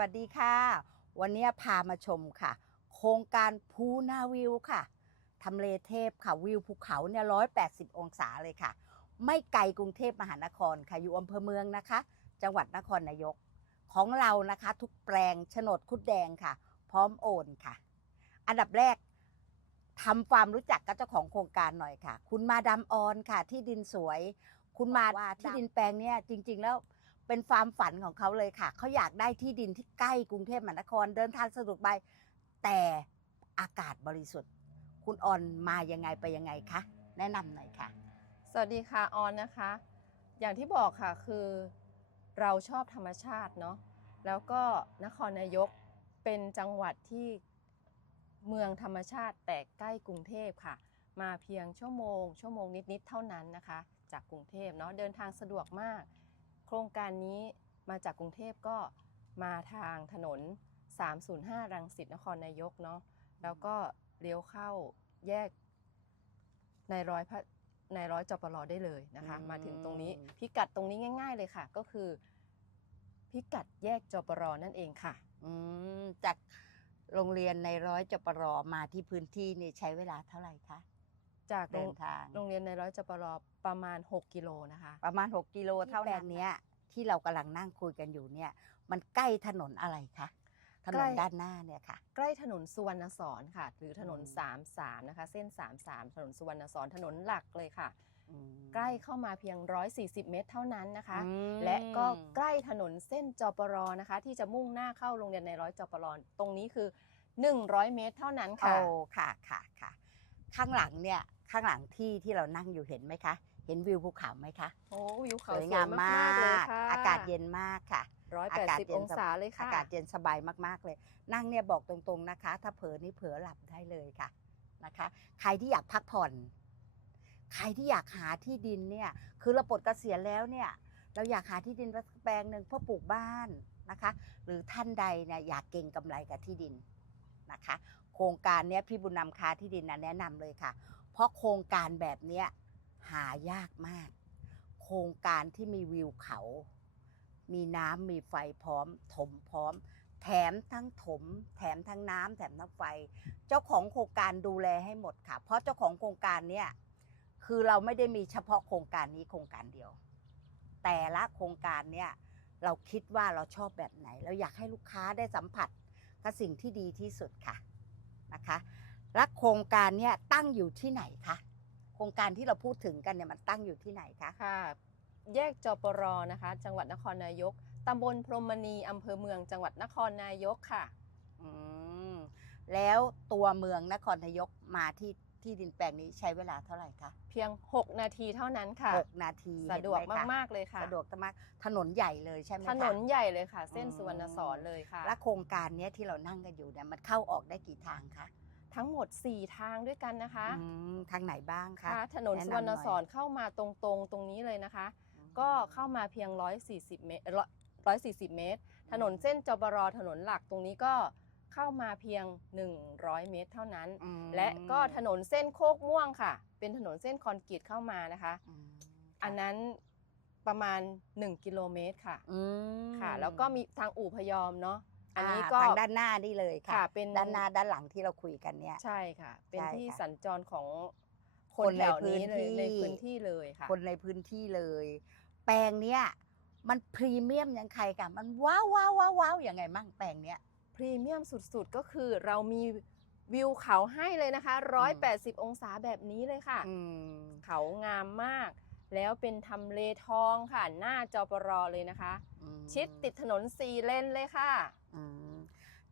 วัสดีค่ะ วันนี้พามาชมค่ะ โครงการภูนาวิวค่ะทำเลเทพค่ะวิวภูเขาเนี่ยร้อยแปดสิบองศาเลยค่ะ ไม่ไกลกรุงเทพมหานครค่ะอยู่อำเภอเมืองนะคะ จังหวัดนครนายกของเรานะคะ ทุกแปลงโฉนดคุดแดงค่ะ พร้อมโอนค่ะ อันดับแรกทำความรู้จักกับเจ้าของโครงการหน่อยค่ะ คุณมาดามออนค่ะที่ดินสวย คุณมาว่าที่ดินแปลงเนี่ยจริง ๆ แล้ว เป็นความฝันของเขาเลยค่ะ เขาอยากได้ที่ดินที่ใกล้กรุงเทพมหานคร เดินทางสะดวกไปแต่อากาศบริสุทธิ์ คุณออนมายังไงไปยังไงคะ แนะนำหน่อยค่ะ สวัสดีค่ะออนนะคะ อย่างที่บอกค่ะคือเราชอบธรรมชาติเนาะ แล้วก็นครนายกเป็นจังหวัดที่เมืองธรรมชาติแต่ใกล้กรุงเทพค่ะ มาเพียงชั่วโมง ชั่วโมงนิดๆเท่านั้นนะคะ จากกรุงเทพเนาะเดินทางสะดวกมาก โครงการนี้มาจากกรุงเทพก็มาทางถนน 305 รังสิตนครนายกเนาะแล้วก็เลี้ยวเข้าแยกในร้อยพระในร้อยจปรได้เลยนะคะอืมมาถึงตรงนี้พิกัดตรงนี้ง่าย ๆ เลยค่ะ ก็คือ พิกัดแยกจปรนั่นเองค่ะอืมจากโรงเรียนในร้อยจปรมาที่พื้นที่นี่ใช้เวลาเท่าไหร่คะ จากโรเดิงนทาง โรงเรียนในร้อยจปรประมาณ 6 กิโลนะคะ ประมาณ 6 กิโลเท่านั้นเนี้ยที่เรากำลังนั่งคุยกันอยู่เนี่ย มันใกล้ถนนอะไรคะถนใกล้ นด้านหน้าเนี่ยค่ะ ใกล้ถนนสุวรรณสอนค่ะ หรือถนน อืม 33 นะคะ เส้น 33 ถนนสุวรรณสอนถนนหลักเลยค่ะ อืมใกล้เข้ามาเพียง 140 เมตรเท่านั้นนะคะ อืมและก็ใกล้ถนนเส้นจปรนะคะ ที่จะมุ่งหน้าเข้าโรงเรียนในร้อยจปรตรงนี้คือ 100 เมตรเท่านั้นโอ้ค่ะค่ะค่ะค่ะ ข้างหลังเนี่ย ข้างหลังที่ที่เรานั่งอยู่เห็นไหมคะ เห็นวิวภูเขาไหมคะโอ้วิวสเขาวยสวยงามมามากๆเลยกค่ะอากาศเย็นมากค่ะร้อยอาแปดกาศสิบเย็นองศาเลยค่ะอากาศเย็นสบายมากๆเลย นั่งเนี่ยบอกตรงๆนะคะ ถ้าเผลอนี่เผลอหลับได้เลยค่ะนะคะ ใครที่อยากพักผ่อน ใครที่อยากหาที่ดินเนี่ย คือเราปลดเกษียณแล้วเนี่ย เราอยากหาที่ดินแปลงหนึ่งเพื่อปลูกบ้านนะคะ หรือท่านใดเนี่ยอยากเก่งกำไรกับที่ดินนะคะ โครงการเนี้ยพี่บุญนำค้าที่ดินนะแนะนำเลยค่ะ เพราะโครงการแบบเนี้ยหายากมาก โครงการที่มีวิวเขา มีน้ำมีไฟพร้อม ถมพร้อม แถมทั้งถม แถมทั้งน้ำแถมทั้งไฟ เจ้าของโครงการดูแลให้หมดค่ะ เพราะเจ้าของโครงการเนี่ยคือเราไม่ได้มีเฉพาะโครงการนี้โครงการเดียว แต่ละโครงการเนี่ยเราคิดว่าเราชอบแบบไหน เราอยากให้ลูกค้าได้สัมผัสกับสิ่งที่ดีที่สุดค่ะนะคะ และโครงการเนี่ยตั้งอยู่ที่ไหนคะโครงการที่เราพูดถึงกันเนี่ยมันตั้งอยู่ที่ไหนคะค่ะ แยกจปรนะคะ จังหวัดนครนายกตำบลพรหมณีอำเภอเมืองจังหวัดนครนายกค่ะอืมแล้วตัวเมืองนครนายกมาที่ที่ดินแปลงนี้ใช้เวลาเท่าไหร่คะเพียง 6 นาทีเท่านั้นค่ะหกนาทีสะดวกเห็นไหคะมากๆเลยค่ะ สะดวกมากถนนใหญ่เลยใช่ไหมคะถนนใหญ่เลยค่ะ เส้นอืมสุวรรณสอนเลยค่ะ และโครงการเนี้ยที่เรานั่งกันอยู่เนี่ยมันเข้าออกได้กี่ทางคะ ทั้งหมด 4 ทางด้วยกันนะคะอืมทางไหนบ้างคะค่ะถนนแนะนำสุวรรณสอนหน่อยเข้ามาตรงๆตรงนี้เลยนะคะอืมก็เข้ามาเพียง 140 เมตร140เมตร ถนนเส้นจบรถนนหลักตรงนี้ก็เข้ามาเพียง 100 เมตรเท่านั้น อืมและก็ถนนเส้นโคกม่วงค่ะ เป็นถนนเส้นคอนกรีตเข้ามานะคะ อืมอันนั้นประมาณ 1 กิโลเมตรค่ะ อืม ค่ะแล้วก็มีทางอู่พยอมเนาะ อันนี้าก็ทางด้านหน้านี่เลยค่ะค่ะ เป็นด้านหน้าด้านหลังที่เราคุยกันเนี่ย ใช่ค่ะ เป็นใช่ที่ค่ะสัญจรของคคนนแถวนี้ในเลพื้ยนที่ในพื้นที่เลยค่ะ คนในพื้นที่เลย แปลงเนี้ยมันพรีเมียมยังใครกันมันว้าวว้าวว้าวว้าวยังไงมั่งแปลงเนี้ยพรีเมียมสุดๆก็คือเรามีวิวเขาให้เลยนะคะ 180 องศาแบบนี้เลยค่ะอืมเขางามมาก แล้วเป็นทำเลทองค่ะ หน้าจปรเลยนะคะอืมชิดติดถนนสี่เลนเลยค่ะอืม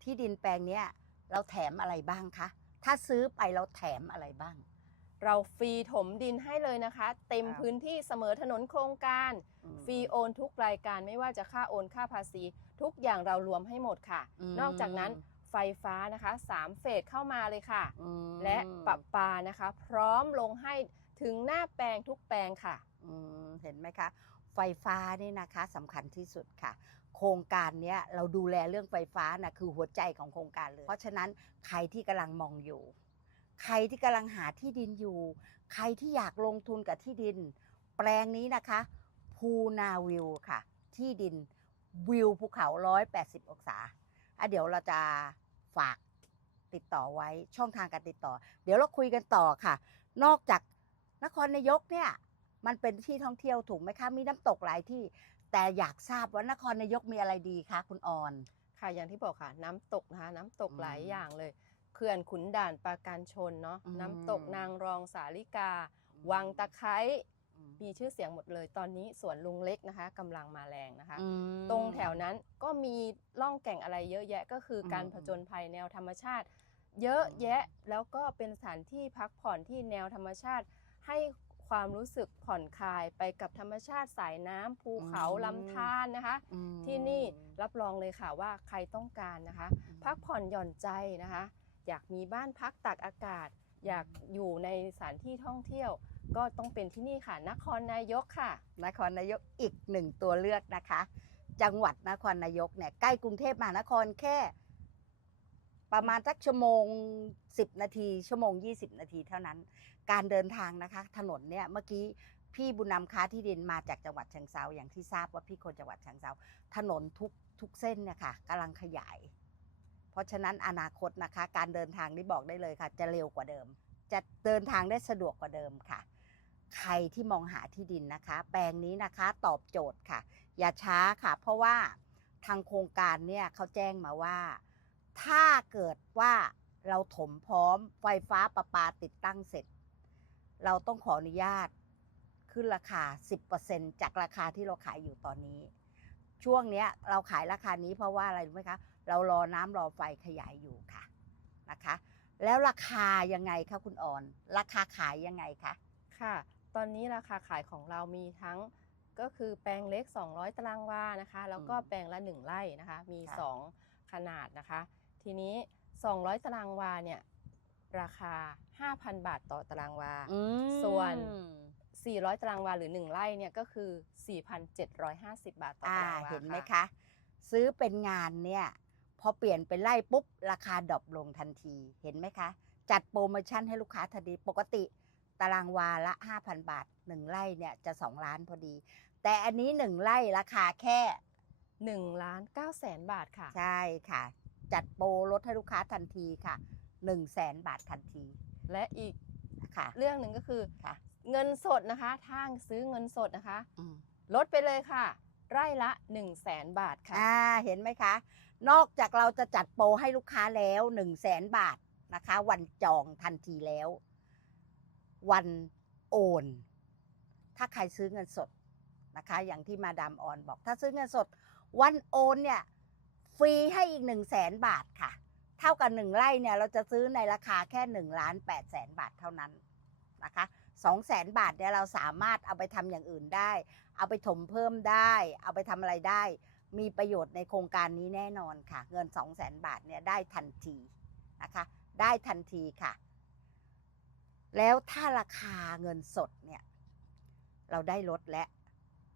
ที่ดินแปลงเนี้ยเราแถมอะไรบ้างคะ ถ้าซื้อไปเราแถมอะไรบ้าง เราฟรีถมดินให้เลยนะคะ เต็มครับพื้นที่เสมอถนนโครงการอืมฟรีโอนทุกรายการไม่ว่าจะค่าโอนค่าภาษี ทุกอย่างเรารวมให้หมดค่ะอืมนอกจากนั้นไฟฟ้านะคะสามเฟสเข้ามาเลยค่ะอืมและปรับปานะคะ พร้อมลงให้ถึงหน้าแปลงทุกแปลงค่ะอืม เห็นไหมคะ ไฟฟ้านี่นะคะสำคัญที่สุดค่ะ โครงการนี้เราดูแลเรื่องไฟฟ้านะคือหัวใจของโครงการเลย เพราะฉะนั้นใครที่กำลังมองอยู่ ใครที่กำลังหาที่ดินอยู่ ใครที่อยากลงทุนกับที่ดิน แปลงนี้นะคะภูนาวิวค่ะ ที่ดินวิวภูเขา 180 องศาอะเดี๋ยวเราจะฝากติดต่อไว้ช่องทางการติดต่อ เดี๋ยวเราคุยกันต่อค่ะ นอกจากนครนายกเนี่ย มันเป็นที่ท่องเที่ยวถูกไหมคะมีน้ำตกหลายที่แต่อยากทราบว่านครนายกมีอะไรดีคะคุณออนค่ะอย่างที่บอกค่ะ น้ำตกนะคะน้ำตกอืมหลายอย่างเลยเขื่อนขุนด่านปราการชนเนาะอืมน้ำตกนางรองสาลิกา วังตะไคร้อืมมีชื่อเสียงหมดเลย ตอนนี้สวนลุงเล็กนะคะกำลังมาแรงนะคะอืมตรงแถวนั้นก็มีล่องแก่งอะไรเยอะแยะก็คืออมการผจญภัยแนวธรรมชาติ เยอะอืมแยะแล้วก็เป็นสถานที่พักผ่อนที่แนวธรรมชาติ ให้ ความรู้สึกผ่อนคลายไปกับธรรมชาติสายน้ำภูเขาลำธารนะคะอืมที่นี่รับรองเลยค่ะว่าใครต้องการนะคะอืมพักผ่อนหย่อนใจนะคะ อยากมีบ้านพักตากอากาศ อยากอยู่ในสถานที่ท่องเที่ยว ก็ต้องเป็นที่นี่ค่ะ นครนายกค่ะ นครนายกอีกหนึ่งตัวเลือกนะคะ จังหวัดนครนายกเนี่ยใกล้กรุงเทพมหานครแค่ประมาณสักชั่วโมง 10 นาที ชั่วโมง 20 นาทีเท่านั้น การเดินทางนะคะถนนเนี่ยเมื่อกี้พี่บุญนำค้าที่ดินมาจากจังหวัดเชียงเซาอย่างที่ทราบว่าพี่คนจังหวัดเชียงเซาถนนทุกทุกเส้นเนี่ยค่ะกำลังขยาย เพราะฉะนั้นอนาคตนะคะ การเดินทางนี่บอกได้เลยค่ะ จะเร็วกว่าเดิม จะเดินทางได้สะดวกกว่าเดิมค่ะ ใครที่มองหาที่ดินนะคะ แปลงนี้นะคะตอบโจทย์ค่ะ อย่าช้าค่ะ เพราะว่าทางโครงการเนี่ยเขาแจ้งมาว่า ถ้าเกิดว่าเราถมพร้อมไฟฟ้าประปาติดตั้งเสร็จ เราต้องขออนุญาตขึ้นราคา 10%จากราคาที่เราขายอยู่ตอนนี้ ช่วงเนี้ยเราขายราคานี้เพราะว่าอะไรรู้ไหมคะ เรารอน้ำรอไฟขยายอยู่ค่ะนะคะ แล้วราคายังไงคะคุณออน ราคาขายยังไงคะค่ะ ตอนนี้ราคาขายของเรามีทั้งก็คือแปลงเล็ก 200 ตารางวานะคะ แล้วก็อืมแปลงละ 1 ไร่นะคะ มีค่ะ2ขนาดนะคะ ทีนี้ 200 ตารางวาเนี่ย ราคา 5,000 บาทต่อตารางวาอืมส่วน 400 ตารางวาหรือ 1 ไร่เนี่ยก็คือ 4,750 บาทต่ออ่าตารางวาเห็นไหมค่ะคะ ซื้อเป็นงานเนี่ยพอเปลี่ยนเป็นไล่ปุ๊บ ราคาดรอปลงทันทีเห็นไหมคะ จัดโปรโมชั่นให้ลูกค้าทันทีปกติตารางวาละ 5,000 บาท 1 ไร่เนี่ยจะ 2 ล้านพอดี แต่อันนี้ 1 ไร่ราคาแค่1ล้าน9แสนบาทค่ะ ใช่ค่ะ จัดโปรลดให้ลูกค้าทันทีค่ะ 1 0 0 0 0แสนบาททันทีและอีกค่ะ เรื่องหนึ่งก็คือค่ะ เงินสดนะคะถ้าซื้อเงินสดนะคะ อืมลดไปเลยค่ะ ไร่ละ 1 0 0 0 0แสนบาทค่ะ อ่าเห็นไหมคะ นอกจากเราจะจัดโปรให้ลูกค้าแล้ว1 0 0 0 0แสนบาทนะคะ วันจองทันทีแล้ว วันโอน ถ้าใครซื้อเงินสดนะคะ อย่างที่มาดามออนบอก ถ้าซื้อเงินสด วันโอนเนี่ยฟรีให้อีก1 0 0 0 0แสนบาทค่ะ เท่ากับหนึ่งไร่เนี่ยเราจะซื้อในราคาแค่1ล้าน8แสนบาทเท่านั้นนะคะ2แสนบาทเนี่ยเราสามารถเอาไปทำอย่างอื่นได้ เอาไปถมเพิ่มได้ เอาไปทำอะไรได้ มีประโยชน์ในโครงการนี้แน่นอนค่ะ เงิน2 0 0แสนบาทเนี่ยได้ทันทีนะคะ ได้ทันทีค่ะ แล้วถ้าราคาเงินสดเนี่ยเราได้ลดและ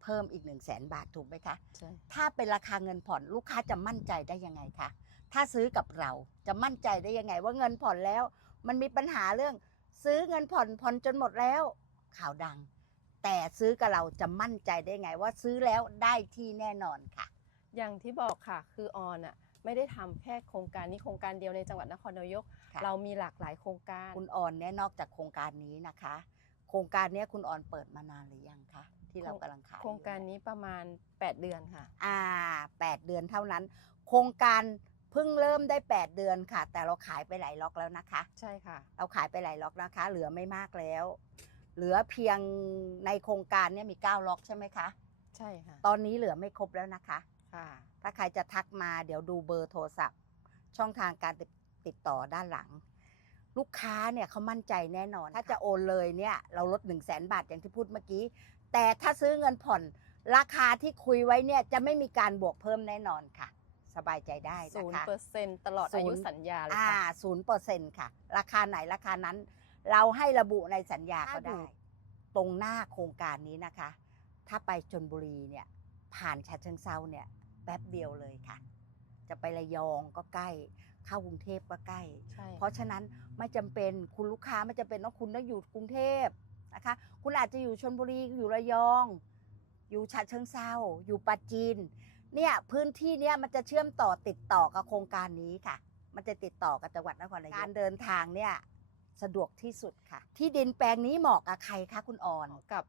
เพิ่มอีก1 0 0 0 0แสนบาทถูกไหมคะ ใช่ ถ้าเป็นราคาเงินผ่อนลูกค้าจะมั่นใจได้ยังไงคะ ถ้าซื้อกับเราจะมั่นใจได้ยังไง ว่าเงินผ่อนแล้ว มันมีปัญหาเรื่อง ซื้อเงินผ่อนผ่อนจนหมดแล้ว ข่าวดัง แต่ซื้อกับเราจะมั่นใจได้ไง ว่าซื้อแล้วได้ที่แน่นอนค่ะ อย่างที่บอกค่ะคือออนอะไม่ได้ทำแค่โครงการนี้โครงการเดียวในจังหวัดนครนายกค่ะเรามีหลากหลายโครงการคุณออนเนี่ยนอกจากโครงการนี้นะคะ โครงการเนี้ยคุณออนเปิดมานานหรือยังคะที่เรากำลังขายโครงการอยู่เยนี้ประมาณ 8 เดือนค่ะ อ่าแปดเดือนเท่านั้น โครงการเพิ่งเริ่มได้ 8 เดือนค่ะ แต่เราขายไปหลายล็อกแล้วนะคะ ใช่ค่ะ เราขายไปหลายล็อกนะคะ เหลือไม่มากแล้ว เหลือเพียงในโครงการเนี่ยมี 9 ล็อกใช่ไหมคะ ใช่ค่ะ ตอนนี้เหลือไม่ครบแล้วนะคะ ค่ะ ถ้าใครจะทักมาเดี๋ยวดูเบอร์โทรศัพท์ ช่องทางการติดติดต่อด้านหลัง ลูกค้าเนี่ยเขามั่นใจแน่นอน ถ้าจะโอนเลยเนี่ยเราลด 1 0 0 0 0แสนบาทอย่างที่พูดเมื่อกี้ แต่ถ้าซื้อเงินผ่อน ราคาที่คุยไว้เนี่ยจะไม่มีการบวกเพิ่มแน่นอนค่ะ สบายใจได้ศูนะนย์คะเปอร์เซ็นต์ตลอดอายุศูนย์สัญญาเลยอ่าค่ะศูนย์เปอร์เซ็นต์ค่ะ ราคาไหนราคานั้น เราให้ระบุในสัญญาก็ได้ ตรงหน้าโครงการนี้นะคะ ถ้าไปชนบุรีเนี่ย ผ่านฉะเชิงเซาเนี่ยแป๊บเดียวเลยค่ะ จะไประยองก็ใกล้ เข้ากรุงเทพก็ใกล้ใช่เพราะฉะนั้นไม่จำเป็นคุณลูกค้าไม่จำเป็นต้องคุณต้องอยู่กรุงเทพนะคะ คุณอาจจะอยู่ชนบุรีอยู่ระยอง อยู่ฉะเชิงเซาอยู่ปราจีน เนี่ยพื้นที่เนี่ยมันจะเชื่อมต่อติดต่อกับโครงการนี้ค่ะ มันจะติดต่อกับจังหวัดนครนายกการเดินทางเนี่ยสะดวกที่สุดค่ะ ที่ดินแปลงนี้เหมาะกับใครคะคุณออนกับ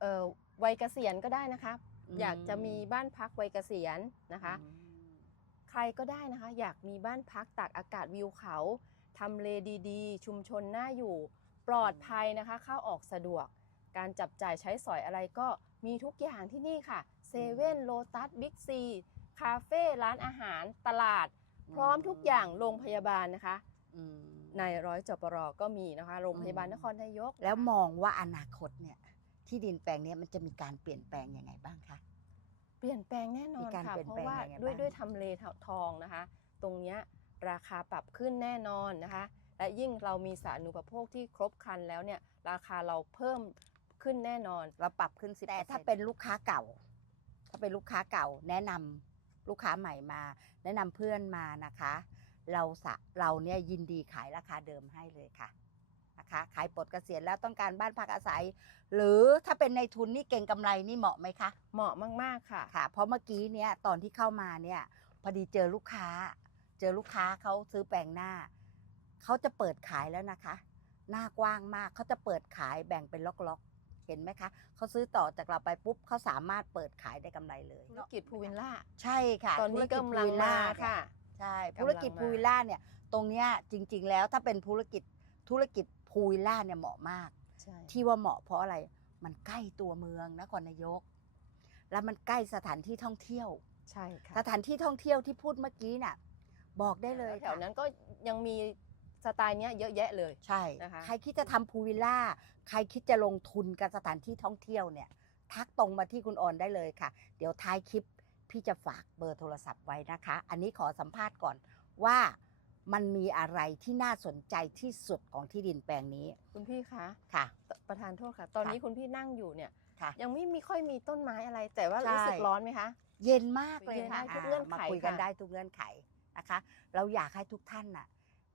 เอ่อวัยเกษียณก็ได้นะคะอืมอยากจะมีบ้านพักวัยเกษียณนะคะอืมใครก็ได้นะคะ อยากมีบ้านพักตากอากาศวิวเขาทำเลดีๆ ชุมชนน่าอยู่ ปลอดภัยนะคะ เข้าออกสะดวก การจับจ่ายใช้สอยอะไรก็มีทุกอย่างที่นี่ค่ะเซเว่นโลตัสบิ๊กซีคาเฟ่ร้านอาหารตลาด พร้อมทุกอย่างโรงพยาบาลนะคะอืมในร้อยจปรก็มีนะคะโรงพยาบาลนครนายก แล้วมองว่าอนาคตเนี่ยที่ดินแปลงเนี้มันจะมีการเปลี่ยนแปลงยังไงบ้างคะเปลี่ยนแปลงแน่นอมีนการค่ะเปลี่ยนเพแปลราะงว่ายังไงด้วยบ้างด้วยทำเลทองนะคะ ตรงเนี้ยราคาปรับขึ้นแน่นอนนะคะ และยิ่งเรามีสาธารณูปโภคที่ครบครันแล้วเนี่ยราคาเราเพิ่ม ขึ้นแน่นอน เราปรับขึ้นสิแต่ถ้าเป็นลูกค้าเก่า ถ้าเป็นลูกค้าเก่า แนะนำลูกค้าใหม่มา แนะนำเพื่อนมานะคะ เราสะเราเนี่ยยินดีขายราคาเดิมให้เลยค่ะนะคะขายปลดเกษียณแล้วต้องการบ้านพักอาศัย หรือถ้าเป็นในทุนนี่เก่งกำไรนี่เหมาะไหมคะเหมาะมากๆค่ะค่ะ เพราะเมื่อกี้เนี่ยตอนที่เข้ามาเนี่ยพอดีเจอลูกค้า เจอลูกค้าเขาซื้อแปลงหน้าเขาจะเปิดขายแล้วนะคะ หน้ากว้างมากเขาจะเปิดขายแบ่งเป็นล็อกๆ เห็นไหมคะเขาซื้อต่อจากเราไปปุ๊บเขาสามารถเปิดขายได้กำไรเลยธุรกิจพูวิลล่าใช่ค่ะตอนนี้ธุรจกำลังพูวิลมาเนี่ยค่ะใช่กำลังธุรกิจมาพูวิลล่าเนี่ยตรงเนี้ยจริง ๆ แล้วถ้าเป็นธุรกิจธุรกิจพูวิลล่าเนี่ยเหมาะมากใช่ที่ว่าเหมาะเพราะอะไรมันใกล้ตัวเมืองนครนายก แล้วมันใกล้สถานที่ท่องเที่ยวใช่ค่ะสถานที่ท่องเที่ยวที่พูดเมื่อกี้น่ะบอกได้เลยแถวค่ะนั้นก็ยังมี สไตล์เนี้ยเยอะแยะเลย ใช่นะคะ ใครคิดจะทำพูลวิลล่า ใครคิดจะลงทุนกับสถานที่ท่องเที่ยวเนี่ย ทักตรงมาที่คุณออนได้เลยค่ะ เดี๋ยวท้ายคลิปพี่จะฝากเบอร์โทรศัพท์ไว้นะคะ อันนี้ขอสัมภาษณ์ก่อนว่ามันมีอะไรที่น่าสนใจที่สุดของที่ดินแปลงนี้ คุณพี่คะค่ะ ประธานโทษค่ะ ตอนค่ะนี้คุณพี่นั่งอยู่เนี่ย ค่ะ ยังไม่มีค่อยมีต้นไม้อะไร แต่ว่าใช่รู้สึกร้อนไหมคะ เย็นมากเลยเย็นค่ะได้ทุกอ่าเงื่อนไขมาคุยกันค่ะได้ทุกเงื่อนไขนะคะ เราอยากให้ทุกท่านน่ะ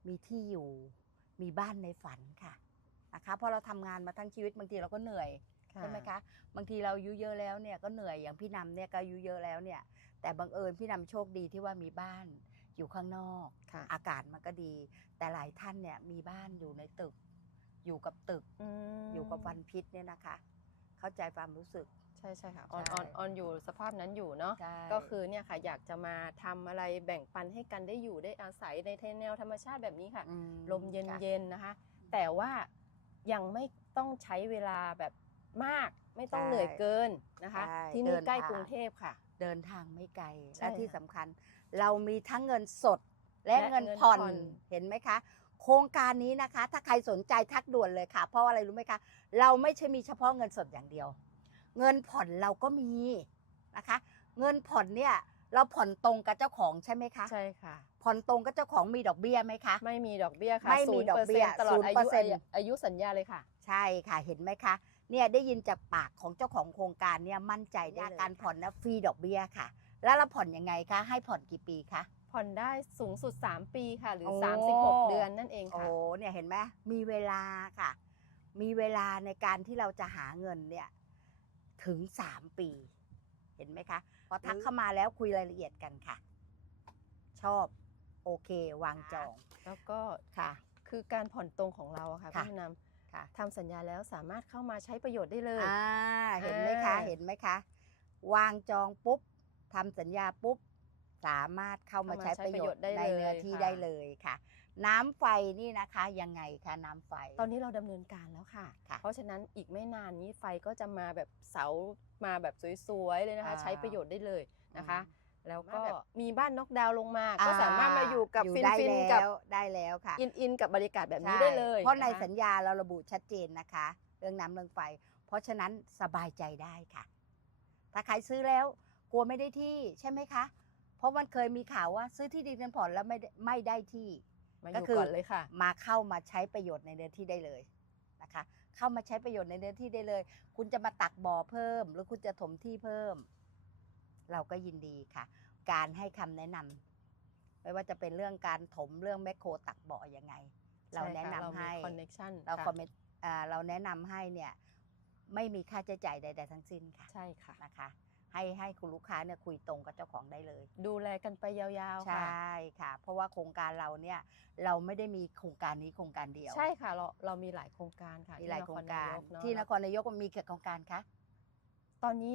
มีที่อยู่ มีบ้านในฝันค่ะนะคะเพราะเราทำงานมาทั้งชีวิตบางทีเราก็เหนื่อยใช่ไหมคะบางทีเราอายุเยอะแล้วเนี่ยก็เหนื่อยอย่างพี่นำเนี่ยก็อายุเยอะแล้วเนี่ยแต่บังเอิญพี่นำโชคดีที่ว่ามีบ้านอยู่ข้างนอกค่ะอากาศมันก็ดี แต่หลายท่านเนี่ยมีบ้านอยู่ในตึก อยู่กับตึกมอยู่กับวันพิษเนี่ยนะคะ เข้าใจความรู้สึก ใช่ใช่ค่ะออนใช่ออนออนอยู่สภาพนั้นอยู่เนาะใช่ก็คือเนี่ยค่ะอยากจะมาทำอะไรแบ่งปันให้กันได้อยู่ได้อาศัยในแนวธรรมชาติแบบนี้ค่ะมลมเค่ะย็นๆนะคะ แต่ว่ายังไม่ต้องใช้เวลาแบบมากไม่ต้องใช่เหนื่อยเกินนะคะใช่ที่เดินี่นใกล้ทางกรุงเทพค่ะ เดินทางไม่ไกลใช่และที่ค่ะสำคัญ เรามีทั้งเงินสดและและเงินเงินผ่อนผ่อนเห็นไหมคะโครงการนี้นะคะ ถ้าใครสนใจทักด่วนเลยค่ะ เพราะอะไรรู้ไหมคะ เราไม่ใช่มีเฉพาะเงินสดอย่างเดียว เงินผ่อนเราก็มีนะคะ เงินผ่อนเนี่ยเราผ่อนตรงกับเจ้าของใช่ไหมคะใช่ค่ะ ผ่อนตรงกับเจ้าของมีดอกเบี้ยไหมคะ ไม่มีดอกเบี้ยค่ะไม่มีดอกเบี้ย0%ตลอดอายุ0%อายุสัญญาเลยค่ะ ใช่ค่ะเห็นไหมคะเนี่ยได้ยินจากปากของเจ้าของโครงการเนี่ยมั่นใจได้เลยการผ่อนนะฟรีดอกเบี้ยค่ะ แล้วเราผ่อนยังไงคะให้ผ่อนกี่ปีคะผ่อนได้สูงสุด 3 ปีค่ะ หรือโอ้36 เดือนนั่นเองโอ้ค่ะเนี่ยเห็นไหมมีเวลาค่ะ มีเวลาในการที่เราจะหาเงินเนี่ย ถึงสามปี เห็นไหมคะ พอทักเข้ามาแล้วคุยรายละเอียดกันค่ะ ชอบโอเควางจอง แล้วก็ค่ะ คือการผ่อนตรงของเราอะค่ะค่ะพี่นค่ะำทำสัญญาแล้วสามารถเข้ามาใช้ประโยชน์ได้เลยอ่าเห็นไหมคะอ่าเห็นไหมคะ วางจองปุ๊บทำสัญญาปุ๊บสามารถเข้ามาใช้ประโยชน์ในเนื้อที่ได้เลยค่ะ น้ำไฟนี่นะคะยังไงคะน้ำไฟ ตอนนี้เราดำเนินการแล้วค่ะ ค่ะเพราะฉะนั้นอีกไม่นานนี้ไฟก็จะมาแบบเสามาแบบสวยๆเลยนะคะ อ่าใช้ประโยชน์ได้เลยนะคะอืแล้วก็มาแบบมีบ้านนกดาวลงมา ก็สามารถมาอยู่กับฟินได้ฟินแล้วกับได้แล้วค่ะอินอินกับบรรยากาศแบบนี้ช่ได้เลย เพราะในคสัญญาเราระบุชัดเจนนะคะ เรื่องน้ำเรื่องไฟ เพราะฉะนั้นสบายใจได้ค่ะ ถ้าใครซื้อแล้วกลัวไม่ได้ที่ใช่ไหมคะ เพราะมันเคยมีข่าวว่าซื้อที่ดินกันผ่อนแล้วไม่ได้ไม่ได้ที่ มาอก็ยู่คือก่อนเลยค่ะ มาเข้ามาใช้ประโยชน์ในเนื้อที่ได้เลยนะคะ เข้ามาใช้ประโยชน์ในเนื้อที่ได้เลย คุณจะมาตักบ่อเพิ่ม หรือคุณจะถมที่เพิ่ม เราก็ยินดีค่ะ การให้คำแนะนำไม่ว่าจะเป็นเรื่องการถมเรื่องแมคโครตักบ่อยังไง เราแนะนำให้คอนเน็ชันเราคอมเมนต์อ่าเราแนะนำให้เนี่ยไม่มีค่าใช้จ่ายใด ๆ ทั้งสิ้นค่ะ ใช่ค่ะนะคะ ให้ให้คุณลูกค้าเนี่ยคุยตรงกับเจ้าของได้เลย ดูแลกันไปยาวๆใชค่ะ่ค่ะ เพราะว่าโครงการเราเนี่ยเราไม่ได้มีโครงการนี้โครงการเดียวใช่ค่ะเราเรามีหลายโครงการค่ะมีหลายโครงการเอะที่นครนายกมีกี่โครงการคะตอนนี้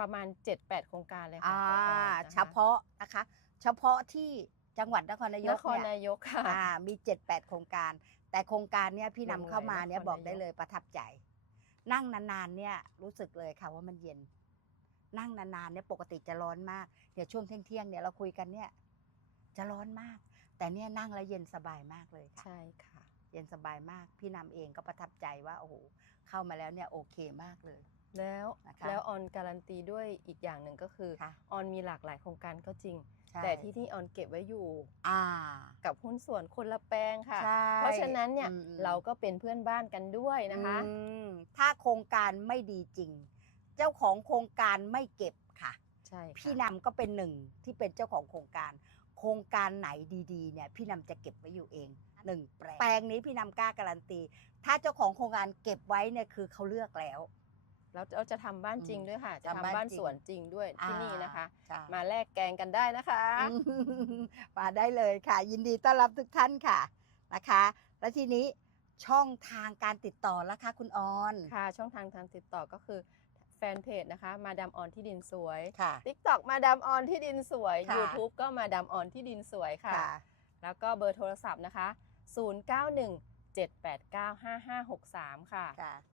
ประมาณ 7-8 โครงการเลยค่ะอ่าต่อออนนะคะเฉพาะนะคะ เฉพาะที่จังหวัดนครนายนกครเนี่ยนายกค่ะ อ่ามีเจ็ดแปดโครงการ แต่โครงการเนี้ยพี่นำลงไหลเข้ามาเนี่ยนครบอกได้นายกเลยประทับใจ นั่งนานๆเนี่ยรู้สึกเลยค่ะว่ามันเย็น นั่งนานๆเนี่ยปกติจะร้อนมากเดี๋ยวช่วงเที่ยงๆเนี่ยเราคุยกันเนี่ยจะร้อนมาก แต่เนี่ยนั่งแล้วเย็นสบายมากเลยค่ะ ใช่ค่ะ เย็นสบายมากพี่นำเองก็ประทับใจว่าโอ้โหเข้ามาแล้วเนี่ยโอเคมากเลย แล้วนะคะแล้วออนการันตีด้วยอีกอย่างหนึ่งก็คือค่ะออนมีหลากหลายโครงการก็จริงใช่แต่ที่ที่ออนเก็บไว้อยู่อ่ากับหุ้นส่วนคนละแปลงค่ะใช่เพราะฉะนั้นเนี่ยอืมเราก็เป็นเพื่อนบ้านกันด้วยนะคะอืมถ้าโครงการไม่ดีจริงเจ้าของโครงการไม่เก็บค่ะ ใช่ค่ะพี่นำก็เป็นหนึ่งที่เป็นเจ้าของโครงการ โครงการไหนดีๆเนี่ยพี่นำจะเก็บไว้อยู่เองหนึ่งแปลงแปลงนี้พี่นำกล้าการันตี ถ้าเจ้าของโครงการเก็บไว้เนี่ยคือเขาเลือกแล้ว แล้วเราจะทำบ้านจริงด้วยค่ะ จะทำบ้านทำบ้านจริง สวนจริงด้วยที่นี่นะคะ อ่าใช่มาแลกแกงกันได้นะคะ อืมมาได้เลยค่ะ ยินดีต้อนรับทุกท่านค่ะนะคะ แล้วทีนี้ช่องทางการติดต่อแล้วคะคุณออน ค่ะ ช่องทางทางติดต่อก็คือแฟนเพจนะคะ มาดามออนที่ดินสวยค่ะ TikTok มาดามออนที่ดินสวย ค่ะ YouTube ก็มาดามออนที่ดินสวยค่ะ ค่ะ แล้วก็เบอร์โทรศัพท์นะคะ 0917895563 ค่ะ ค่ะ